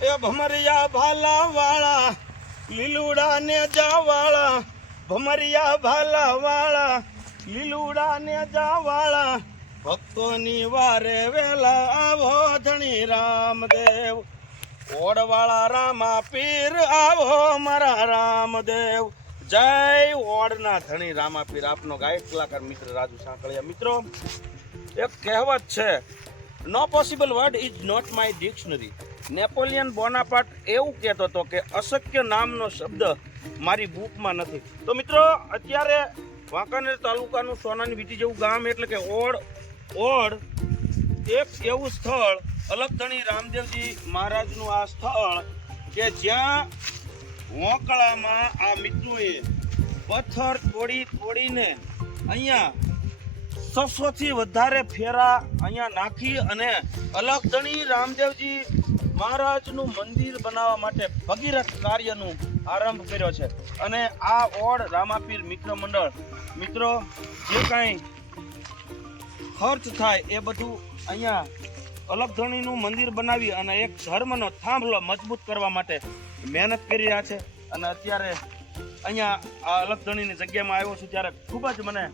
એ ભમરિયા ભાલા વાળા લીલુડા ને જાવાળા, ભમરિયા ભાલા વાળા લીલુડા ને જાવાળા, ભક્તોની વારે વેલા આવો ધણી રામદેવ, ઓડવાળા રામા પીર આવો મારા રામદેવ. જય ઓડના ધણી રામા પીર. આપનો ગાયક કલાકાર મિત્ર રાજુ સાંકળિયા. મિત્રો, એક કહેવત છે, no possible word is not my dictionary. Napoleon Bonaparte એવું કહેતો હતો કે અશક્ય નામનો શબ્દ મારી બુકમાં નથી. તો મિત્રો, અત્યારે વાંકાનેર તાલુકાનું સોનાની વીટી જેવું ગામ એટલે કે ઓડ એક એવું સ્થળ, અલગધણી રામદેવજી મહારાજનું આ સ્થળ કે જ્યાં હોંકળામાં આ મિત્રોએ પથ્થર તોડીને અહીંયા 600 થી વધારે ફેરા અહીંયા નાખી અને અલગધણી રામદેવજી મહારાજનું મંદિર બનાવવા માટે ભગીરથ કાર્યનું આરંભ કર્યો છે. અને આ ઓડ રામાપીર મિત્ર મંડળ, મિત્રો, જે કાંઈ ખર્ચ થાય એ બધું અહીંયા અલગધણીનું મંદિર બનાવી અને એક ધર્મનો થાંભલો મજબૂત કરવા માટે મહેનત કરી રહ્યા છે. અને અત્યારે અહીંયા આ અલગધણીની જગ્યામાં આવ્યો છું ત્યારે ખૂબ જ મને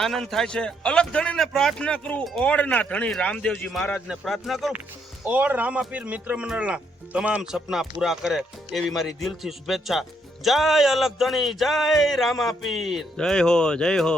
આનંદ થાય છે. અલગધણીને પ્રાર્થના કરું, ઓડના ધણી રામદેવજી મહારાજને પ્રાર્થના કરું, ઓડ રામાપીર મિત્ર મંડળના તમામ સપના પૂરા કરે એવી મારી દિલથી શુભેચ્છા. જય અલગધણી, જય રામાપીર. જય હો, જય હો.